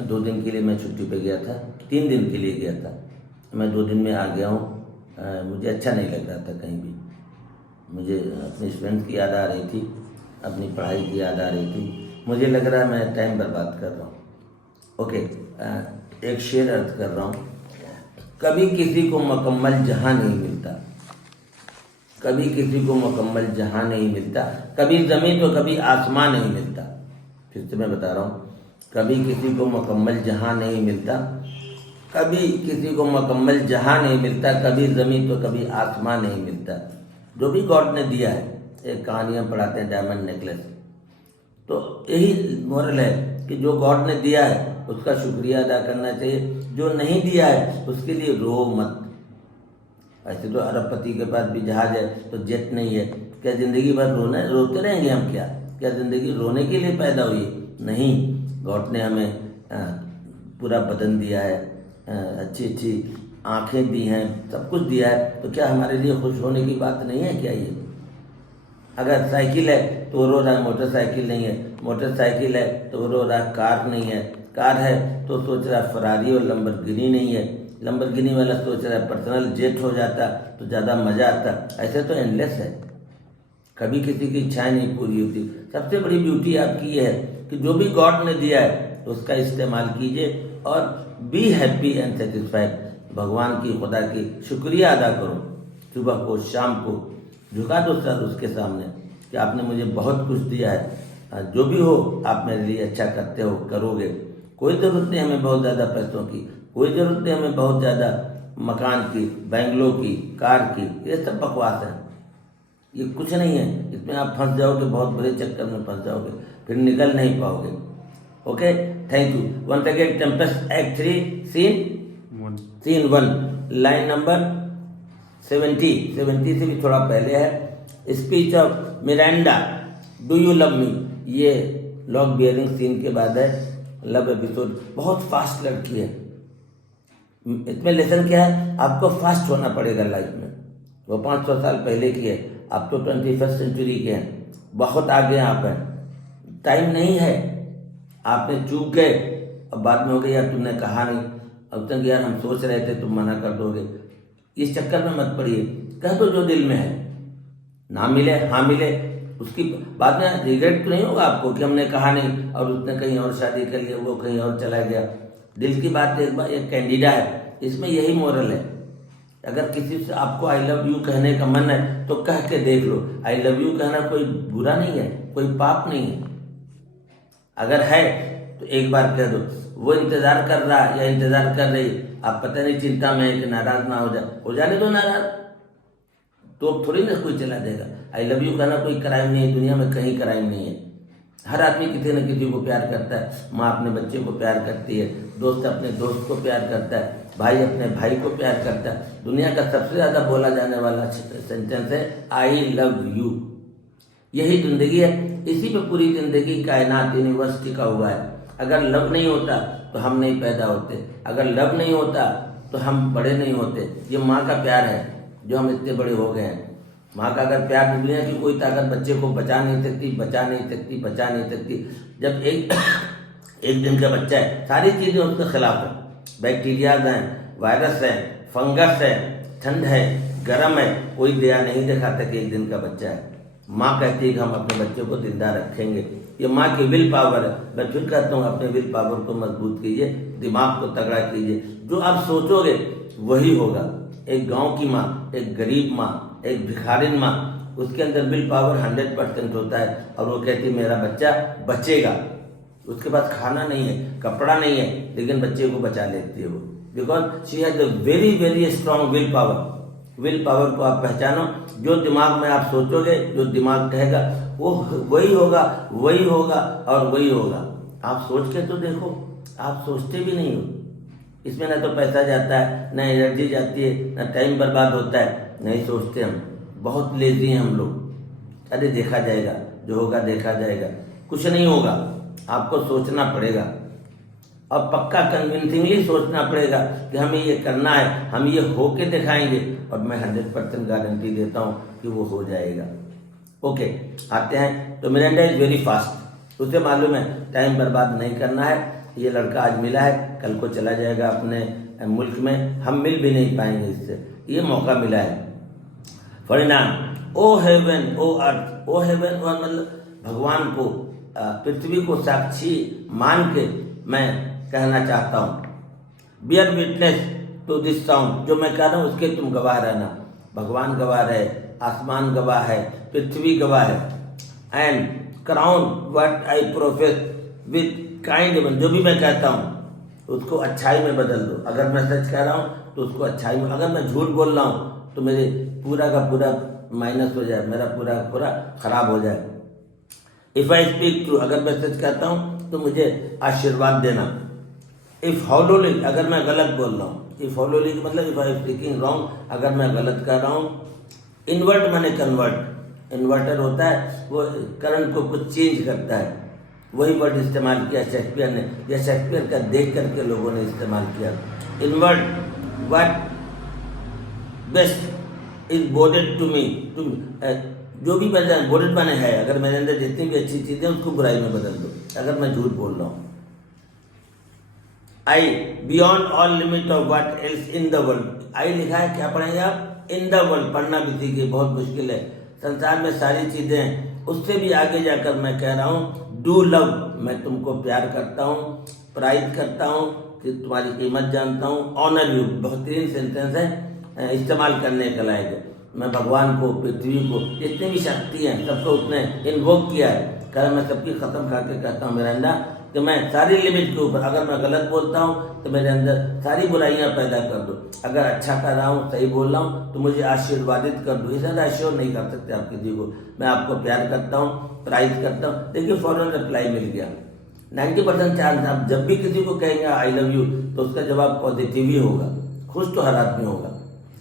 2 दिन के लिए मैं छुट्टी पे गया था, 3 दिन के लिए गया था। मैं 2 दिन में आ गया हूँ। मुझे अच्छा नहीं लग रहा था कहीं भी। मुझे अपने स्टूडेंट्स की याद आ रही थी, अपनी पढ़ाई की याद आ रही थी। मुझे लग रहा है मैं टाइम बर्बाद कर रहा हूँ। ओके, एक शेर अर्थ कर रहा हूँ। कभी किसी को मुकम्मल जहां नहीं मिलता, कभी किसी को मुकम्मल जहां नहीं मिलता, कभी ज़मीन तो कभी आसमां नहीं मिलता। फिर से मैं बता रहा हूँ, कभी किसी को मुकम्मल जहां नहीं मिलता, कभी किसी को मुकम्मल जहां नहीं मिलता, कभी ज़मीन तो कभी आसमां नहीं मिलता। जो भी गॉड ने दिया है, एक कहानियाँ पढ़ाते हैं डायमंड नेकलेस, तो यही मोरल है कि जो गॉड ने दिया है उसका शुक्रिया अदा करना चाहिए, जो नहीं दिया है उसके लिए रो मत। ऐसे तो अरबपति के पास भी जहाज है तो जेट नहीं है, क्या ज़िंदगी भर रोते रहेंगे हम? क्या ज़िंदगी रोने के लिए पैदा हुई है? नहीं, गॉड ने हमें पूरा बदन दिया है, अच्छी अच्छी आँखें दी हैं, सब कुछ दिया है, तो क्या हमारे लिए खुश होने की बात नहीं है क्या ये? अगर साइकिल है तो रो रहा है मोटरसाइकिल नहीं है, मोटरसाइकिल है तो रो रहा है कार नहीं है, कार है तो सोच रहा है फरारी और लंबरगिनी नहीं है, लंबरगिनी वाला सोच रहा है पर्सनल जेट हो जाता तो ज़्यादा मज़ा आता। ऐसे तो एंडलेस है, कभी किसी की इच्छाएं नहीं पूरी होती। सबसे बड़ी ब्यूटी आपकी ये है कि जो भी गॉड ने दिया है उसका इस्तेमाल कीजिए और बी हैप्पी एंड सेटिस्फाइड। भगवान की, खुदा की शुक्रिया अदा करो, सुबह को शाम को झुका दो सर उसके सामने कि आपने मुझे बहुत कुछ दिया है। जो भी हो आप मेरे लिए अच्छा करते हो, करोगे। कोई ज़रूरत नहीं हमें बहुत ज़्यादा पैसों की, कोई ज़रूरत नहीं हमें बहुत ज़्यादा मकान की, बैंगलों की, कार की। ये सब बकवास है, ये कुछ नहीं है। इसमें आप फंस जाओगे, बहुत बड़े चक्कर में फंस जाओगे, फिर निकल नहीं पाओगे। Okay, thank you once again. Tempest act 3 scene 1 line number 70 से भी थोड़ा पहले है। Speech of Miranda, do you love me, ये लॉग बियरिंग सीन के बाद है। लव एपिसोड, बहुत फास्ट लड़की है। इसमें लेसन क्या है? आपको फास्ट होना पड़ेगा लाइफ में। वो 500 साल पहले की है, आप तो 21st सेंचुरी के हैं, बहुत आगे आप हैं। टाइम नहीं है, आपने चूक गए, अब बाद में हो गया यार तुमने कहा नहीं, अब तक यार हम सोच रहे थे तुम मना कर दोगे। इस चक्कर में मत पड़िए, कह दो जो दिल में है। ना मिले हाँ मिले, उसकी बाद में रिग्रेट तो नहीं होगा आपको कि हमने कहा नहीं और उसने कहीं और शादी कर लिया, वो कहीं और चला गया। दिल की बात एक बार, एक कैंडिडा है, इसमें यही मोरल है। अगर किसी से आपको आई लव यू कहने का मन है तो कह के देख लो। आई लव यू कहना कोई बुरा नहीं है, कोई पाप नहीं है। अगर है तो एक बार कह दो। वो इंतजार कर रहा या इंतजार कर रही, आप पता नहीं चिंता में है कि नाराज ना हो जाने दो नाराज, तो थोड़ी ना कोई चला देगा। आई लव यू कहना कोई क्राइम नहीं है, दुनिया में कहीं क्राइम नहीं है। हर आदमी किसी न किसी को प्यार करता है। माँ अपने बच्चे को प्यार करती है, दोस्त अपने दोस्त को प्यार करता है, भाई अपने भाई को प्यार करता है। दुनिया का सबसे ज़्यादा बोला जाने वाला सेंटेंस है आई लव यू। यही जिंदगी है, इसी पे पूरी जिंदगी, कायनात, यूनिवर्स टिका हुआ है। अगर लव नहीं होता तो हम नहीं पैदा होते, अगर लव नहीं होता तो हम बड़े नहीं होते। ये माँ का प्यार है जो हम इतने बड़े हो गए हैं। माँ का अगर प्यार, दुनिया की कोई ताकत बच्चे को बचा नहीं सकती, बचा नहीं सकती, बचा नहीं सकती। जब एक दिन का बच्चा है, सारी चीज़ें उसके खिलाफ है। बैक्टीरियाज हैं, वायरस है, फंगस है, ठंड है, गर्म है, कोई दया नहीं दिखाता कि एक दिन का बच्चा है। माँ कहती है कि हम अपने बच्चों को जिंदा रखेंगे। ये माँ की विल पावर है। मैं फिर कहता हूँ अपने विल पावर को मजबूत कीजिए, दिमाग को तगड़ा कीजिए। जो आप सोचोगे वही होगा। एक गांव की माँ, एक गरीब माँ, एक भिखारिन माँ, उसके अंदर विल पावर 100% होता है और वो कहती है मेरा बच्चा बचेगा। उसके पास खाना नहीं है, कपड़ा नहीं है, लेकिन बच्चे को बचा लेती है वो, because she has a very very strong will power. Will power को आप पहचानो। जो दिमाग में आप सोचोगे, जो दिमाग कहेगा वो वही होगा, वही होगा और वही होगा। आप सोच के तो देखो, आप सोचते भी नहीं हो। इसमें ना तो पैसा जाता है, ना एनर्जी जाती है, ना टाइम बर्बाद होता है, नहीं सोचते हम। बहुत लेजी हैं हम लोग। अरे देखा जाएगा, जो होगा देखा जाएगा। कुछ नहीं होगा, आपको सोचना पड़ेगा और पक्का कन्विंसिंगली सोचना पड़ेगा कि हमें ये करना है, हम ये होके दिखाएंगे और मैं 100% गारंटी देता हूँ कि वो हो जाएगा। ओके, आते हैं। तो मिरांडा इज वेरी फास्ट, उसे मालूम है टाइम बर्बाद नहीं करना है, ये लड़का आज मिला है, कल को चला जाएगा अपने मुल्क में, हम मिल भी नहीं पाएंगे इससे, ये मौका मिला है। परिणाम, ओ हेवन ओ अर्थ, ओ हेवन और मतलब भगवान को, पृथ्वी को साक्षी मान के मैं कहना चाहता हूँ, bear witness to this sound, जो मैं कह रहा हूँ उसके तुम गवाह रहना। भगवान गवाह रहे, आसमान गवाह है, पृथ्वी गवाह है। And crown what I profess with kind, जो भी मैं कहता हूँ उसको अच्छाई में बदल दो। अगर मैं सच कह रहा हूँ तो उसको अच्छाई में, अगर मैं झूठ बोल रहा हूँ तो मेरे पूरा का पूरा माइनस हो जाए, मेरा पूरा का पूरा खराब हो जाए। इफ आई स्पीक ट्रू, अगर मैं सच कहता हूँ तो मुझे आशीर्वाद देना। इफ हॉलोली, अगर मैं गलत बोल रहा हूँ, इफ हॉलोली मतलब इफ आई स्पीकिंग रॉन्ग, अगर मैं गलत कह रहा हूँ। इन्वर्ट माने कन्वर्ट, इन्वर्टर होता है वो करंट को कुछ चेंज करता है, वही वर्ड इस्तेमाल किया शेक्सपियर ने, या शेक्सपियर का देख करके लोगों ने इस्तेमाल किया। Invert what best is boded to me, जो भी बोडेड माने है, अगर मेरे अंदर जितनी भी अच्छी चीजें उसको बुराई में बदल दो, अगर मैं झूठ बोल रहा हूँ। I beyond all limit of what else in the world, I लिखा है, क्या पढ़ेंगे आप? इन द वर्ल्ड, पढ़ना भी सीखिए, बहुत मुश्किल है। संसार में सारी चीजें हैं, उससे भी आगे जाकर मैं कह रहा हूँ डू लव, मैं तुमको प्यार करता हूँ, प्राइज करता हूँ कि तुम्हारी कीमत जानता हूँ। ऑनर यू, बेहतरीन सेंटेंस है, इस्तेमाल करने के लायक है। मैं भगवान को, पृथ्वी को, जितनी भी शक्ति है सबको उसने इन्वोक किया है। कल मैं सबकी खत्म करके कहता हूँ मिरांडा कि मैं सारी लिमिट के ऊपर, अगर मैं गलत बोलता हूँ तो मेरे अंदर सारी बुराइयां पैदा कर दो, अगर अच्छा कर रहा हूँ, सही बोल रहा हूँ तो मुझे आशीर्वादित कर दो। इसे आश्योर नहीं कर सकते आप किसी को। मैं आपको प्यार करता हूँ, प्राइज करता हूँ। देखिए फौरन रिप्लाई मिल गया। 90% चांस आप जब भी किसी को कहेंगे आई लव यू तो उसका जवाब पॉजिटिव ही होगा। खुश तो हर आदमी होगा।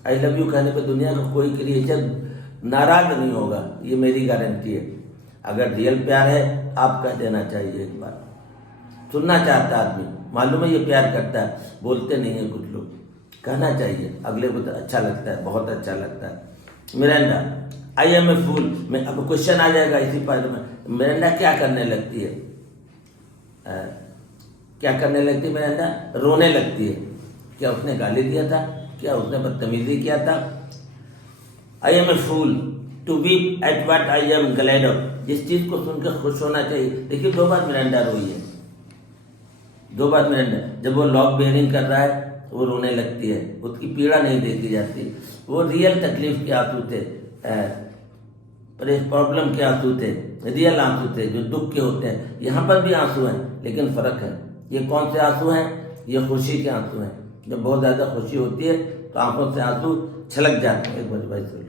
आई लव यू कहने पर दुनिया का कोई क्रिएचर नाराज नहीं होगा, ये मेरी गारंटी है। अगर रियल प्यार है आप कह देना चाहिए एक बार। सुनना चाहता आदमी, मालूम है ये प्यार करता है, बोलते नहीं है कुछ लोग, कहना चाहिए, अगले को तो अच्छा लगता है, बहुत अच्छा लगता है। मिरांडा, आई एम ए फूल, मैं अब क्वेश्चन आ जाएगा इसी पर में। मिरांडा क्या करने लगती है? क्या करने लगती है मिरांडा? रोने लगती है। क्या उसने गाली दिया था? क्या उसने बदतमीजी किया था? I am a fool to be at what I am glad of, जिस चीज को सुनकर खुश होना चाहिए। देखिए 2 बार मिरांडा रोई है, 2 बार मिरांडा। जब वो लॉक बेयरिंग कर रहा है वो रोने लगती है, उसकी पीड़ा नहीं देखी जाती, वो रियल तकलीफ के आंसू थे, प्रॉब्लम के आंसू थे, रियल आंसू थे जो दुख के होते हैं। यहाँ पर भी आंसू हैं लेकिन फर्क है। ये कौन से आंसू हैं? ये खुशी के आंसू हैं। जब बहुत ज्यादा खुशी होती है तो आंखों से आंसू छलक जाते हैं। एक बार भाई सुन,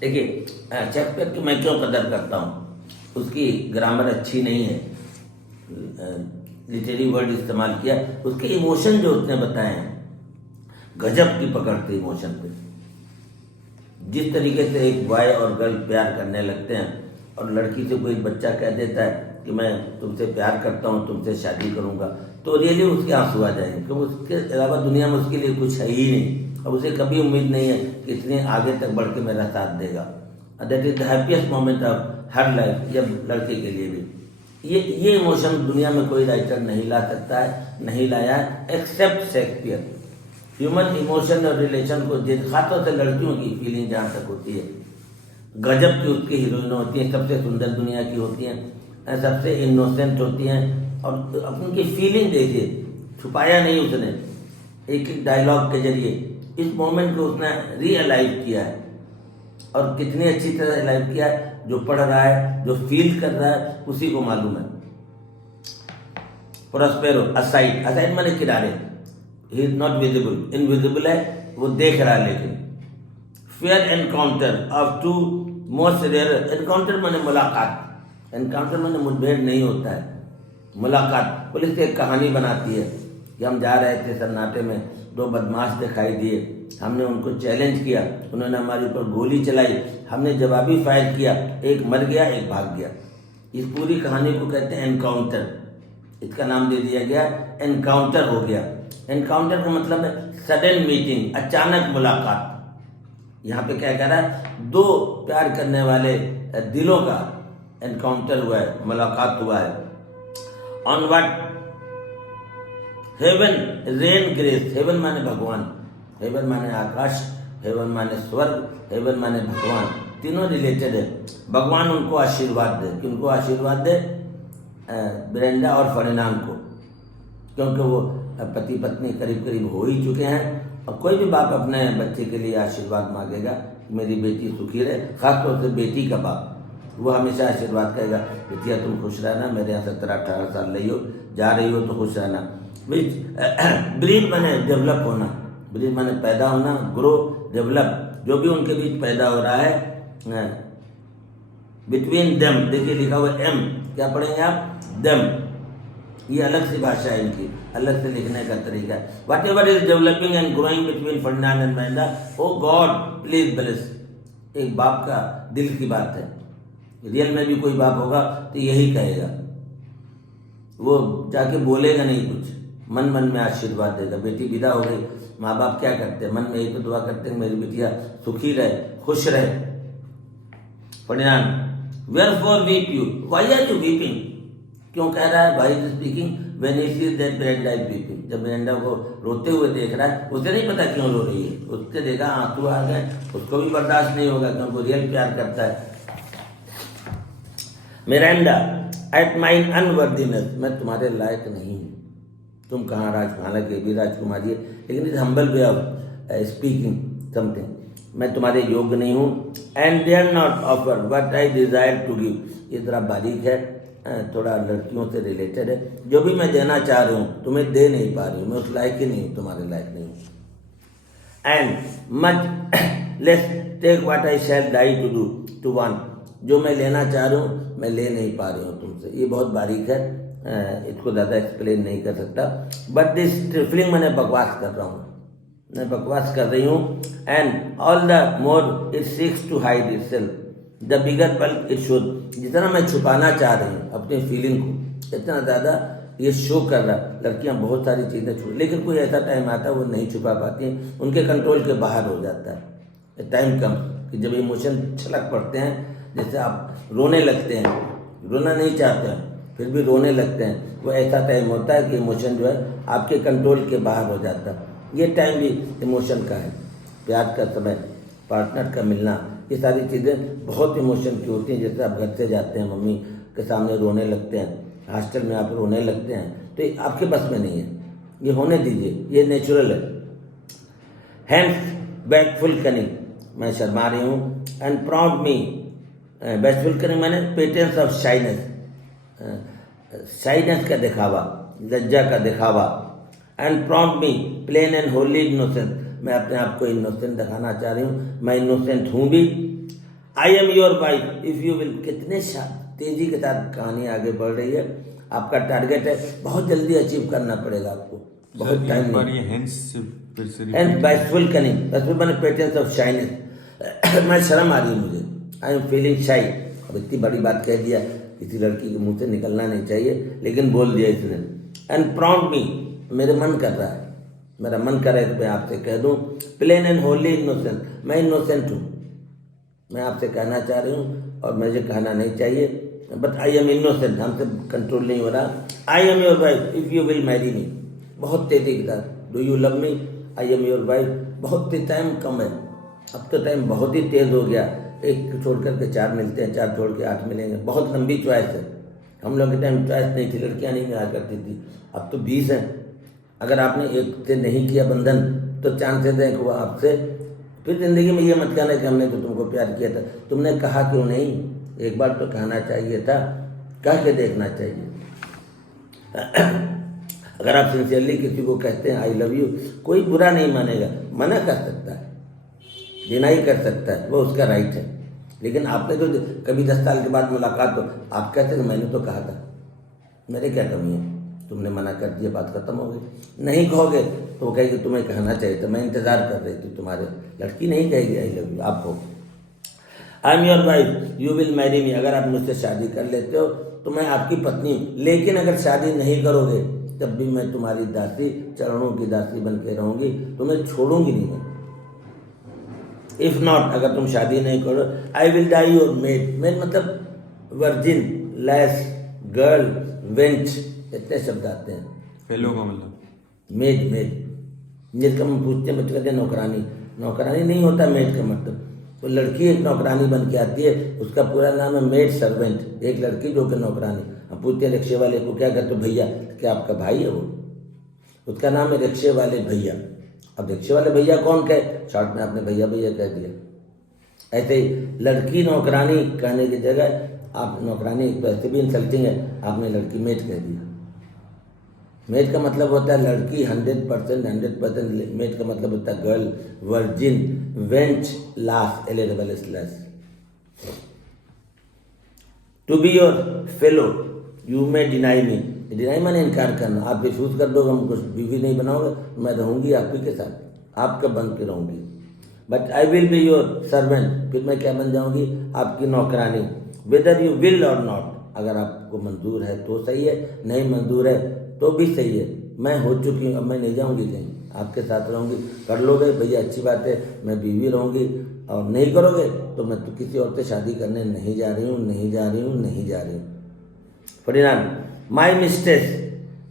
देखिए शेक्सपियर की मैं क्यों कदर करता हूँ, उसकी ग्रामर अच्छी नहीं है, लिटरेरी वर्ड इस्तेमाल किया, उसके इमोशन जो उसने बताए हैं गजब की पकड़ते इमोशन पे। जिस तरीके से एक बॉय और गर्ल प्यार करने लगते हैं और लड़की से कोई बच्चा कह देता है कि मैं तुमसे प्यार करता हूँ, तुमसे शादी करूंगा, तो रियली उसके आंसू आ जाएंगे, क्योंकि उसके अलावा दुनिया में उसके लिए कुछ है ही नहीं। अब उसे कभी उम्मीद नहीं है कि इतने आगे तक बढ़ के मेरा साथ देगा। That is the happiest moment of her life, ये लड़के के लिए भी। ये इमोशन दुनिया में कोई राइटर नहीं ला सकता है, नहीं लाया है एक्सेप्ट शेक्सपियर। ह्यूमन इमोशन और रिलेशन को खासतौर से लड़कियों की फीलिंग जहाँ तक होती है, गजब की उसकी हीरोइन होती हैं, सबसे सुंदर दुनिया की होती हैं, सबसे इनोसेंट होती हैं, और उनकी फीलिंग देखिए, छुपाया नहीं उसने, एक एक डायलॉग के जरिए इस मोमेंट को उसने रियलाइज किया है। और कितनी अच्छी तरह रियलाइज किया है, जो पढ़ रहा है, जो फील कर रहा है, उसी को मालूम है। प्रोस्पेरो, असाइड, असाइड माने किनारे, he is not visible, invisible है, वो देख रहा है लेकिन। Fair encounter of two most rare, encounter माने मुलाकात, एनकाउंटर माने मुठभेड़ नहीं होता है, मुलाकात। पुलिस एक कहानी बनाती है कि हम जा रहे थे सन्नाटे में, 2 बदमाश दिखाई दिए, हमने उनको चैलेंज किया, उन्होंने हमारे ऊपर गोली चलाई, हमने जवाबी फायर किया, एक मर गया, एक भाग गया। इस पूरी कहानी को कहते हैं एनकाउंटर, इसका नाम दे दिया गया, एनकाउंटर हो गया। एनकाउंटर का मतलब है सडन मीटिंग, अचानक मुलाकात। यहाँ पे क्या कह रहा है, दो प्यार करने वाले दिलों का एनकाउंटर हुआ है, मुलाकात हुआ है। On what heaven rain grace, heaven माने भगवान, हेवन माने आकाश, हेवन माने स्वर्ग, हेवन माने भगवान, तीनों रिलेटेड है। भगवान उनको आशीर्वाद दे, किनको आशीर्वाद दे, ब्रेंडा और फर्डिनांड को, क्योंकि वो पति पत्नी करीब करीब हो ही चुके हैं। अब कोई भी बाप अपने बच्चे के लिए आशीर्वाद मांगेगा, मेरी बेटी सुखी रहे, खासतौर से बेटी का बाप, वो हमेशा आशीर्वाद कहेगा, बेटिया तुम खुश रहना, मेरे यहाँ 17-18 साल रही हो, जा रही हो तो खुश रहना। ब्रीड माने डेवलप होना, ब्रीड माने पैदा होना, ग्रो, डेवलप, जो भी उनके बीच पैदा हो रहा है, बिटवीन देम, देखिए लिखा हुआ एम, क्या पढ़ेंगे आप, देम, ये अलग सी भाषा है इनकी, अलग से लिखने का तरीका है। Whatever is developing and growing between Ferdinand and Brenda, O God please bless. एक बाप का दिल की बात है, रियल में भी कोई बाप होगा तो यही कहेगा, वो जाके बोलेगा नहीं कुछ, मन मन में आशीर्वाद देगा। बेटी विदा हो गई, माँ बाप क्या करते हैं, मन में यही तो दुआ करते हैं, मेरी बेटिया सुखी रहे, खुश रहे। Ferdinand, wherefore weep you, why are you weeping, क्यों कह रहा है, भाई speaking, when he sees that Brenda is weeping, जब ब्रेंडा को रोते हुए देख रहा है, उसे नहीं पता क्यों रो रही है, उससे देखा आंसू आ गए, उसको भी बर्दाश्त नहीं होगा क्योंकि वो रियल प्यार करता है। मिरांडा, एट माइन अनवर्दीनेस, मैं तुम्हारे लायक नहीं हूँ, तुम कहाँ हालांकि भी राजकुमारी है, लेकिन इस humble way of speaking something, मैं तुम्हारे योग्य नहीं हूँ। And dare not offer what I desire to give, ये जरा बारीक है, थोड़ा लड़कियों से रिलेटेड है, जो भी मैं देना चाह रही हूँ तुम्हें दे नहीं पा रही हूँ, मैं उस लायक ही नहीं हूँ, तुम्हारे लायक नहीं हूँ। And much less take what I shall die to do to one, जो मैं लेना चाह रही हूँ मैं ले नहीं पा रही हूँ तुमसे, ये बहुत बारीक है, इसको ज़्यादा एक्सप्लेन नहीं कर सकता। बट दिस ट्रिफलिंग, मैंने बकवास कर रहा हूँ, मैं बकवास कर रही हूँ। And all the more it seeks to hide itself, the bigger bulk it shows, जितना मैं छुपाना चाह रही हूँ अपनी फीलिंग को, इतना ज़्यादा ये शो कर रहा है। लड़कियाँ बहुत सारी चीज़ें छुपा, लेकिन कोई ऐसा टाइम आता है वो नहीं छुपा पाती हैं, उनके कंट्रोल के बाहर हो जाता है। टाइम कम कि जब इमोशन छलक पड़ते हैं, जैसे आप रोने लगते हैं, रोना नहीं चाहते हैं फिर भी रोने लगते हैं, वो ऐसा टाइम होता है कि इमोशन जो है आपके कंट्रोल के बाहर हो जाता है। ये टाइम भी इमोशन का है, प्यार का समय, पार्टनर का मिलना, ये सारी चीज़ें बहुत इमोशन की होती हैं। जैसे आप घर से जाते हैं, मम्मी के सामने रोने लगते हैं, हॉस्टल में आप रोने लगते हैं, तो ये आपके बस में नहीं है, ये होने दीजिए, ये नेचुरल है। हैंस बैकफुल कनिंग, मैं शर्मा रही हूँ। And proud me, bashful cunning मैंने पेटेंस ऑफ शाइनेस, शाइनेस का दिखावा, लज्जा का दिखावा। And proud me plain and holy innocent, मैं अपने आप को इनोसेंट दिखाना चाह रही हूँ, मैं इनोसेंट हूँ भी। I am your wife if you will, कितने तेजी के साथ कहानी आगे बढ़ रही है, आपका टारगेट है, बहुत जल्दी अचीव करना पड़ेगा आपको, बहुत टाइम नहीं। एंड बैकफुल कनिंग, बैकफुल मैंने पेटेंस ऑफ शाइनेस, मैं शर्म आ रही है मुझे, आई एम फीलिंग शाई। अब इतनी बड़ी बात कह दिया, किसी लड़की के मुंह से निकलना नहीं चाहिए, लेकिन बोल दिया इसने। एंड प्राउड मी, मेरे मन कर रहा है, मेरा मन कर रहा है कि मैं आपसे कह दूं, प्लेन एंड होली इनोसेंट, मैं इनोसेंट हूँ, मैं आपसे कहना चाह रही हूँ और मुझे कहना नहीं चाहिए, बट आई एम इनोसेंट, हमसे कंट्रोल नहीं हो रहा। I am your wife if you will marry me, बहुत तेजी के साथ, do you love me, I am your wife, बहुत टाइम कम है, अब तो टाइम बहुत ही तेज हो गया, एक छोड़ करके 4 मिलते हैं, 4 छोड़ के 8 मिलेंगे, बहुत लंबी चॉइस है। हम लोग के टाइम चॉइस नहीं थी, लड़कियां नहीं मिला करती थी, अब तो 20 हैं। अगर आपने एक से नहीं किया बंधन तो चांसेस है कि वो आपसे, फिर जिंदगी में ये मत कहना कि हमने तो तुमको प्यार किया था, तुमने कहा क्यों नहीं, एक बार तो कहना चाहिए था, कह के देखना चाहिए। अगर आप सिंसियरली किसी को कहते हैं आई लव यू, कोई बुरा नहीं मानेगा, मना कर सकता है, डिनाई कर सकता है, वो उसका राइट है। लेकिन आपने तो कभी 10 साल के बाद मुलाकात हो, आप कहते हैं मैंने तो कहा था, मेरे क्या कमी है, तुमने मना कर दिया, बात खत्म हो गई। नहीं कहोगे तो वो कहेगी तुम्हें कहना चाहिए था, मैं इंतजार कर रही थी तुम्हारे। लड़की नहीं कहेगी आई लव यू आपको। I am your wife you will marry me, अगर आप मुझसे शादी कर लेते हो तो मैं आपकी पत्नी हूँ, लेकिन अगर शादी नहीं करोगे तब भी मैं तुम्हारी दासी, चरणों की दासी बन के रहूंगी, तुम्हें छोड़ूंगी नहीं मैं। इफ नॉट, अगर तुम शादी नहीं करो, I will die your maid. Maid मतलब वर्जिन, लैस, गर्ल, वेंच, इतने शब्द आते हैं। फेलो का मतलब मेड, मेड जिसका हम पूछते हैं, बच्चे कहते हैं नौकरानी। नौकरानी नहीं होता मेड का मतलब। तो लड़की एक नौकरानी बन के आती है, उसका पूरा नाम है मेड सर्वेंट। एक लड़की जो कि नौकरानी। हम पूछते हैं रिक्शे वाले को, क्या कहते हो भैया, क्या आपका भाई है वो? उसका नाम है रिक्शे वाले भैया। अब रिक्शे वाले भैया कौन कहे, शॉर्ट में आपने भैया भैया कह दिया। ऐसे ही लड़की नौकरानी कहने की जगह आप नौकरानी, तो ऐसे भी इंसल्टिंग है, आपने लड़की मेड कह दिया। मेड का मतलब होता है लड़की, 100%। मेड का मतलब होता है girl, virgin, wench, lass, LASS। To be your fellow you may deny me. Deny माने इनकार करना। आप रिफ्यूज कर दोगे, हमको बीवी नहीं बनाओगे, मैं रहूंगी आप ही के साथ, आपका बन के रहूंगी। But I will be your servant, फिर मैं क्या बन जाऊंगी, आपकी नौकरानी। वेदर यू विल और नॉट, अगर आपको मंजूर है तो सही है, नहीं मंजूर है तो भी सही है। मैं हो चुकी हूँ, अब मैं नहीं जाऊंगी कहीं, आपके साथ रहूंगी। कर लोगे भैया अच्छी बात है, मैं बीवी रहूंगी। और नहीं करोगे तो मैं तो किसी और से शादी करने नहीं जा रही हूँ, नहीं जा रही हूँ, नहीं जा रही हूँ। परिणाम, माई मिस्टेस,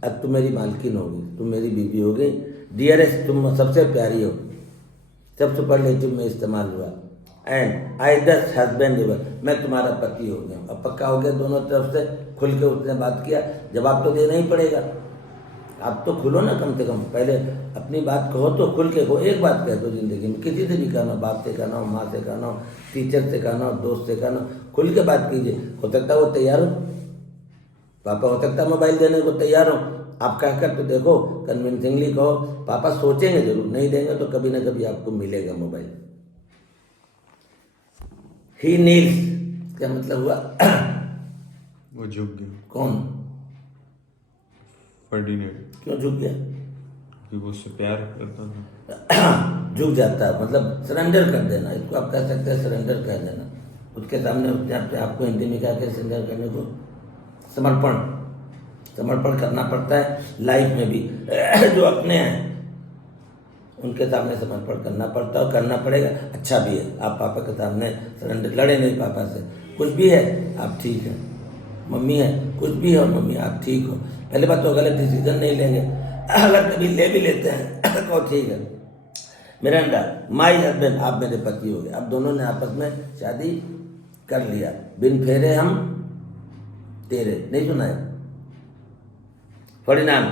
अब तुम मेरी मालकिन होगी, तुम मेरी बीवी होगी। डियरेस्ट, तुम सबसे प्यारी हो, सब सुपरलेटिव में इस्तेमाल हुआ। एंड आई दस हस्बैंड यूर, मैं तुम्हारा पति हो गया। अब पक्का हो गया, दोनों तरफ से खुल के उसने बात किया। जवाब तो देना ही पड़ेगा, आप तो खुलो ना, कम से कम पहले अपनी बात कहो तो खुल के कहो। एक बात कह दो जिंदगी में, किसी से भी कहना, बाप से कहना हो, माँ से कहना हो, टीचर से कहना हो, दोस्त से कहना हो, खुल के बात कीजिए। हो सकता है वो तैयार हो, पापा हो सकता है मोबाइल देने को तैयार हो। आप कह कर तो देखो, कन्विंसिंगली कहो, पापा सोचेंगे जरूर, नहीं देंगे तो कभी ना कभी आपको मिलेगा मोबाइल। ही नील्स, क्या मतलब हुआ? वो झुक गया। कौन? फर्डिनेंड। क्यों झुक गया? क्योंकि वो उससे प्यार करता था। झुक जाता है मतलब सरेंडर कर देना, इसको आप कह सकते हैं सरेंडर कर देना। उसके सामने उसने अपने आपको हिंदी में क्या कहते, सरेंडर करने को समर्पण, समर्पण करना पड़ता है लाइफ में भी। जो अपने हैं उनके सामने समर्पण करना पड़ता है और करना पड़ेगा, अच्छा भी है। आप पापा के सामने सरेंडर, लड़े नहीं पापा से, कुछ भी है आप ठीक है, मम्मी है कुछ भी है और मम्मी आप ठीक हो। पहले बात तो गलत डिसीजन नहीं लेंगे, अगर कभी ले भी लेते हैं तो ठीक है। मिरांडा, माई हस्बैंड, आप मेरे पति हो गए। अब दोनों ने आपस में शादी कर लिया। बिन फेरे हम तेरे, नहीं सुना है? परिणाम,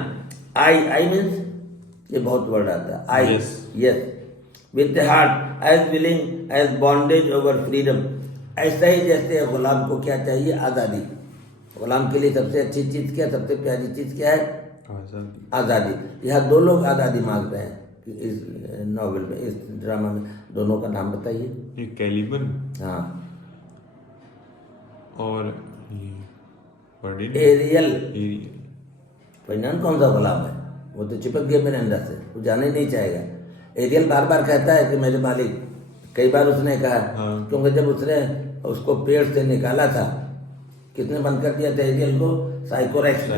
आई मीन्स, ये बहुत वर्ड आता है, I, yes, with the heart, as willing as bondage over freedom. ऐसा ही जैसे गुलाम को क्या चाहिए, आज़ादी। गुलाम के लिए सबसे अच्छी चीज़ क्या, सबसे प्यारी चीज़ क्या है, आज़ादी। यहाँ दो लोग आज़ादी मांग रहे हैं कि इस नॉवेल में, इस ड्रामा में। दोनों का नाम बताइए। कैलिबन, हाँ, और एरियल। एरियल। परिणाम कौन सा गुलाम है, वो तो चिपक गया मेरे अंदर से, वो जाने ही नहीं चाहेगा। एरियल बार बार कहता है कि मेरे मालिक, कई बार उसने कहा। हाँ। क्योंकि जब उसने उसको पेड़ से निकाला था, किसने बंद कर दिया था एरियल को, साइकोरेक्स ने।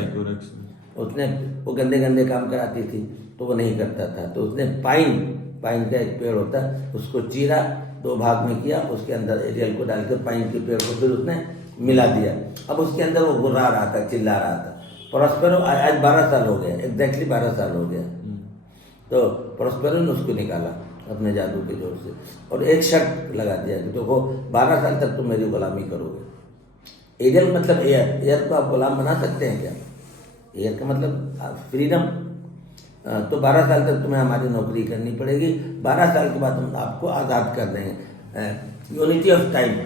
उसने, वो गंदे गंदे काम कराती थी तो वो नहीं करता था, तो उसने पाइन का एक पेड़ होता है, उसको चीरा, दो भाग में किया, उसके अंदर एरियल को डाल के पाइन के पेड़ को फिर उसने मिला दिया। अब उसके अंदर वो गुर्रा रहा था, चिल्ला रहा था। प्रोस्पेरो, आज 12 साल हो गया, एग्जैक्टली 12 साल हो गया। तो प्रोस्पेरो ने उसको निकाला अपने जादू के जोर से, और एक शर्त लगा दिया कि देखो 12 साल तक तुम मेरी गुलामी करोगे। एरियल मतलब एयर, एयर को आप गुलाम बना सकते हैं क्या? एयर का मतलब फ्रीडम। तो 12 साल तक तुम्हें हमारी नौकरी करनी पड़ेगी, 12 साल के बाद हम आपको आज़ाद कर देंगे। यूनिटी ऑफ टाइम,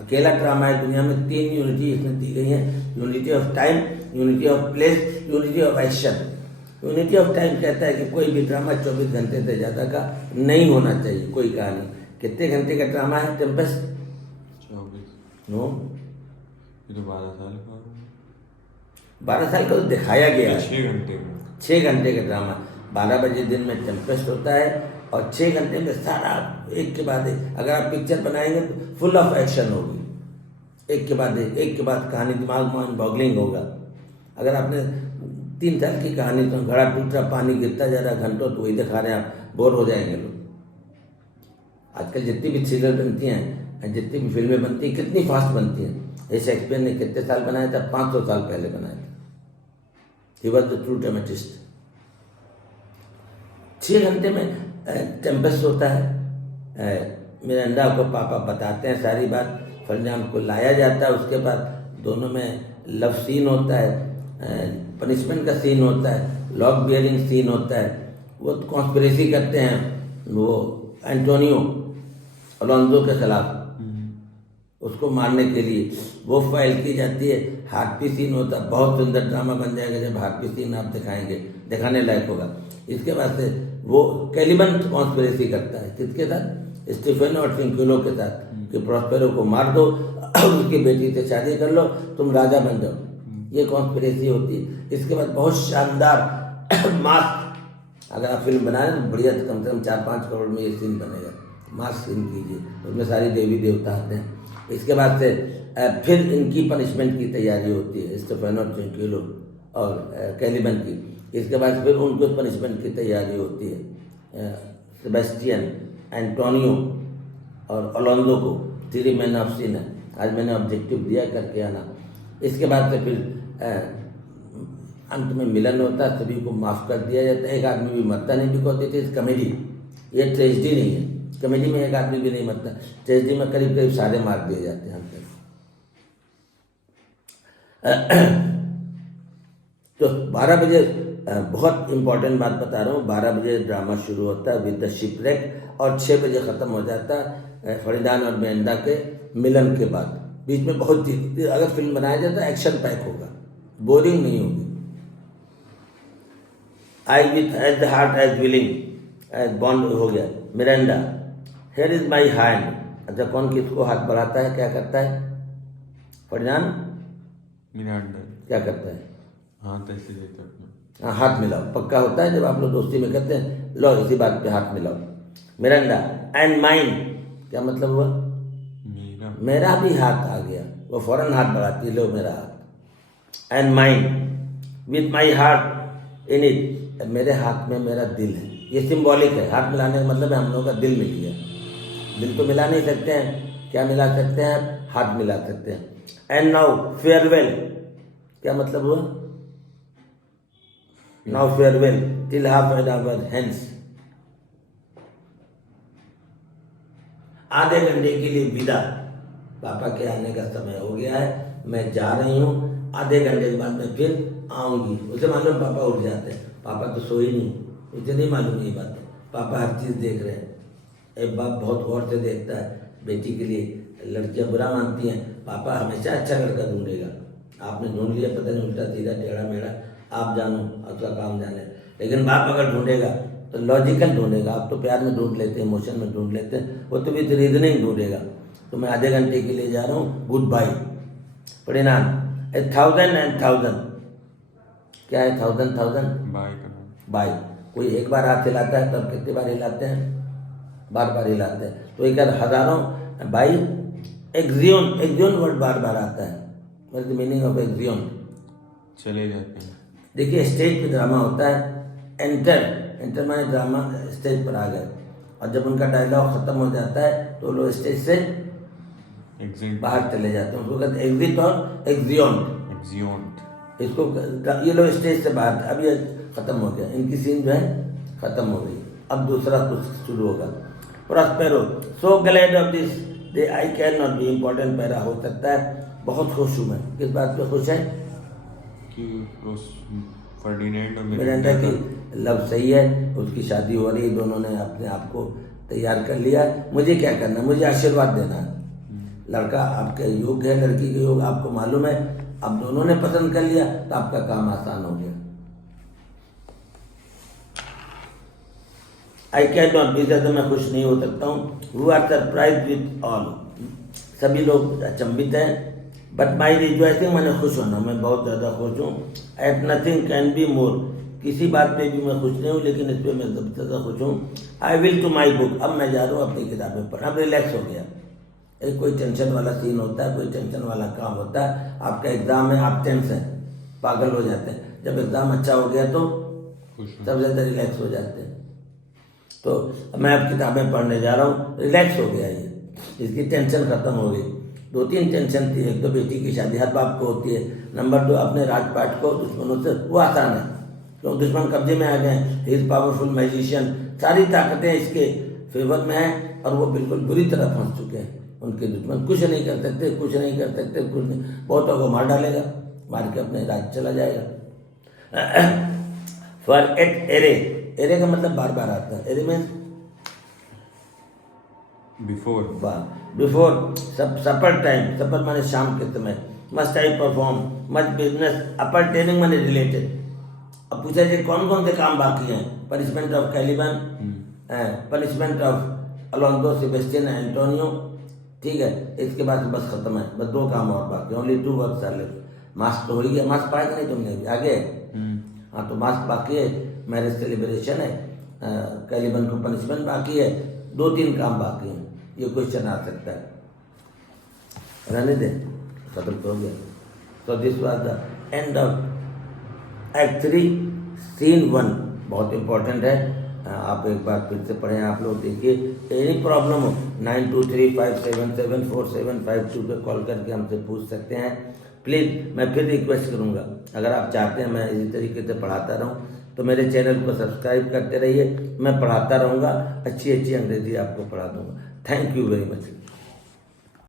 अकेला ड्रामा है दुनिया में, 3 यूनिटी इसमें दी गई हैं, unity of time, unity of place, unity of action. Unity of time कहता है कि कोई भी ड्रामा 24 घंटे से ज़्यादा का नहीं होना चाहिए, कोई कहानी। कितने घंटे का ड्रामा है टेम्पेस्ट? 24। नो, ये तो 12 साल का, 12 साल का तो दिखाया गया है। 6 घंटे का, 6 घंटे का ड्रामा। 12 बजे दिन में टेम्पेस्ट होता है और 6 घंटे में सारा एक के बाद एक। अगर आप पिक्चर बनाएंगे तो फुल ऑफ एक्शन होगी, एक के बाद एक के बाद कहानी, दिमाग माइंड बॉगलिंग होगा। अगर आपने 3 साल की कहानी, तो घड़ा टूट रहा, पानी गिरता जा रहा घंटों, तो वही दिखा रहे हैं, आप बोर हो जाएंगे लोग। आजकल जितनी भी सीरियल बनती हैं, जितनी भी फिल्में बनती हैं, कितनी फास्ट बनती हैं। ये शेक्सपियर ने कितने साल बनाया था? 500 साल पहले बनाया था। He was the true dramatist. 6 घंटे में टेम्पेस्ट होता है। मिरांडा को पापा बताते हैं सारी बात, फर्डिनांड को लाया जाता है, उसके बाद दोनों में लव सीन होता है, पनिशमेंट का सीन होता है, लॉग बियरिंग सीन होता है। वो कॉन्स्पिरेसी करते हैं वो एंटोनियो अलोंजो के खिलाफ, उसको मारने के लिए वो फाइल की जाती है। हार्पी सीन होता है, बहुत सुंदर ड्रामा बन जाएगा जब हार्पी सीन आप दिखाएंगे, दिखाने लायक होगा। इसके बाद से वो कैलिबन कॉन्स्पिरेसी करता है, किसके साथ? स्टीफेनो और ट्रिंक्विलो के साथ, कि प्रॉस्पेरो को मार दो, उसकी बेटी से शादी कर लो, तुम राजा बन जाओ। ये कॉन्स्पिरेसी होती है। इसके बाद बहुत शानदार मास, अगर आप फिल्म बना रहे हैं तो बढ़िया, कम से कम 4-5 करोड़ में ये सीन बनेगा। मास सीन कीजिए, उसमें सारी देवी देवता आते हैं। इसके बाद से फिर इनकी पनिशमेंट की तैयारी होती है, स्टीफेनो, ट्रिंक्विलो और कैलिबन की। इसके बाद फिर उनको पनिशमेंट की तैयारी होती है, सेबेस्टियन, एंटोनियो और अलोंजो को। 3 मैन ऑफ सीन है, आज मैंने ऑब्जेक्टिव दिया करके आना। इसके बाद से फिर अंत में मिलन होता है, सभी को माफ कर दिया जाता है। एक आदमी भी मरता नहीं, बिकॉज इट इज कॉमेडी, ये ट्रेजेडी नहीं है। कॉमेडी में एक आदमी भी नहीं मरता, ट्रेजेडी में करीब करीब सारे मार दिए जाते हैं। तो 12 बजे, बहुत इंपॉर्टेंट बात बता रहा हूँ, 12 बजे ड्रामा शुरू होता है विद द शिपरेक, और 6 बजे ख़त्म हो जाता है फर्डिनांड और मिरांडा के मिलन के बाद। बीच में बहुत चीज, अगर फिल्म बनाया जाए तो एक्शन पैक होगा, बोरिंग नहीं होगी। Ay with as the heart as willing, as bond हो गया। Miranda, here is my hand. अच्छा, कौन किसको हाथ बढ़ाता है, क्या करता है? फर्डिनांड। मिरांडा क्या करता है? हाथ ऐसे देते अपने। हाँ, हाथ मिलाओ पक्का होता है जब आप लोग दोस्ती में कहते हैं, लो इसी बात पे हाथ मिलाओ। मिरांडा, एंड माइन, क्या मतलब हुआ? मेरा भी हाथ आ गया। वो फौरन हाथ बढ़ाती है, लो मेरा हाथ। And mine, with my heart in it, मेरे हाथ में मेरा दिल है। ये सिंबॉलिक है, हाथ मिलाने का मतलब है हम लोगों का दिल मिल गया। दिल तो मिला नहीं सकते हैं, क्या मिला सकते हैं? हाथ मिला सकते हैं। एंड नाउ फेयरवेल, क्या मतलब हुआ? Now farewell till half an hour hence, आधे घंटे के लिए विदा। पापा के आने का समय हो गया है, मैं जा रही हूँ, आधे घंटे के बाद मैं फिर आऊँगी। उसे मालूम पापा उठ जाते हैं, पापा तो सो ही नहीं, उसे नहीं मालूम ये बात। पापा हर चीज़ देख रहे हैं। एक बाप बहुत गौर से देखता है बेटी के लिए। लड़कियां बुरा मानती हैं, पापा हमेशा अच्छा लड़का ढूंढेगा। आपने ढूंढ लिया, पता नहीं उल्टा सीधा टेढ़ा मेढ़ा, आप जानो, आपका काम जाने। लेकिन बाप अगर ढूंढेगा तो लॉजिकल ढूंढेगा। आप तो प्यार में ढूंढ लेते हैं, इमोशन में ढूंढ लेते हैं, वो तो विद रीजनिंग ढूंढेगा। तो मैं आधे घंटे के लिए जा रहा हूँ, गुड बाय। परिणाम 1000 and 1000, क्या है 1000? बाय। कोई एक बार हाथ हिलाता है, तब कितनी बार हिलाते हैं? बार बार हिलाते हैं। तो एक हजारों बाई एक्सियोन, एक्सियोन वर्ड बार बार आता है। What is the meaning of exeunt? चले जाते हैं। देखिए, स्टेज पे ड्रामा होता है, एंटर माने ड्रामा स्टेज पर आ गए, और जब उनका डायलॉग खत्म हो जाता है तो लोग स्टेज से बाहर चले जाते हैं। उसको कहते हैं एग्जिट और एक्सियोन। इसको ये लोग स्टेज से बाहर, अब ये खत्म हो गया, इनकी सीन जो है खत्म हो गई। अब दूसरा कुछ शुरू होगा। Prospero, so glad of this day I can not be, important para हो सकता है। बहुत खुश हूँ मैं। किस बात पे खुश है? कि फर्डिनेंड और मिरांडा की लव सही है, उसकी शादी हो रही, दोनों ने अपने आप को तैयार कर लिया। मुझे क्या करना, मुझे आशीर्वाद देना है। लड़का आपके योग्य है, लड़की के योग आपको मालूम है। अब दोनों ने पसंद कर लिया तो आपका काम आसान हो गया। आई कैन नॉट बी, तो मैं खुश नहीं हो सकता हूँ। We are surprise with all, सभी लोग अचंभित हैं। बट माई रिजॉइसिंग, मैंने खुश होना, मैं बहुत ज़्यादा खुश हूँ। At nothing can be more, किसी बात पे भी मैं खुश नहीं हूँ, लेकिन इस पर मैं सबसे ज़्यादा खुश हूँ। I will to my book, अब मैं जा रहा हूँ अपनी किताबें पढ़, अब रिलैक्स हो गया। एक कोई टेंशन वाला सीन होता है, कोई टेंशन वाला काम होता है, आपका एग्जाम है, आप टेंस हैं, पागल हो जाते हैं। जब एग्जाम अच्छा हो गया तो खुश हूँ। सब ज़्यादा रिलैक्स हो जाते हैं। तो मैं अब किताबें पढ़ने जा रहा हूँ, रिलैक्स हो गया ये, इसकी टेंशन खत्म हो गई। 2-3 टेंशन थी, एक तो बेटी की शादी हर बाप को होती है, नंबर 2 अपने राजपाट को दुश्मनों से, वो आसान है क्यों, दुश्मन कब्जे में आ गए, ही इज पावरफुल मैजिशियन, सारी ताकतें इसके फेवर में हैं और वो बिल्कुल बुरी तरह फंस चुके हैं। उनके दुश्मन कुछ नहीं कर सकते, कुछ नहीं कर सकते, कुछ नहीं, बहुतों को मार डालेगा, मार के अपने राज चला जाएगा। फॉर एट एरे, एरे का मतलब बार बार आता है, एरे में बिफोर सपर टाइम, सपर माने शाम के समय, must I perform, must business, appertaining माने रिलेटेड। अब पूछा जाए कौन कौन से काम बाकी हैं, punishment of Caliban, punishment of Alonso Sebastian Antonio, ठीक है, इसके बाद बस खत्म है, बस 2 काम और बाकी, only 2 works are left. Mask तो हो गया, मास्क पढ़ा कि नहीं तुमने अभी आगे? हाँ, तो मास्क बाकी है, मैरिज सेलिब्रेशन है, कैलिबन को पनिशमेंट बाकी है, 2-3 काम बाकी हैं। ये क्वेश्चन आ सकता है, रहने दे, खत्म तो हो गया। तो this was the end of act 3 scene 1, बहुत इंपॉर्टेंट है, आप एक बार फिर से पढ़ें, आप लोग देखिए। एनी प्रॉब्लम हो 9235774752 पे कॉल करके हमसे पूछ सकते हैं। प्लीज़ मैं फिर रिक्वेस्ट करूँगा, अगर आप चाहते हैं मैं इसी तरीके से पढ़ाता रहूँ तो मेरे चैनल को सब्सक्राइब करते रहिए, मैं पढ़ाता रहूँगा, अच्छी अच्छी अंग्रेजी आपको पढ़ा दूँगा। Thank you very much.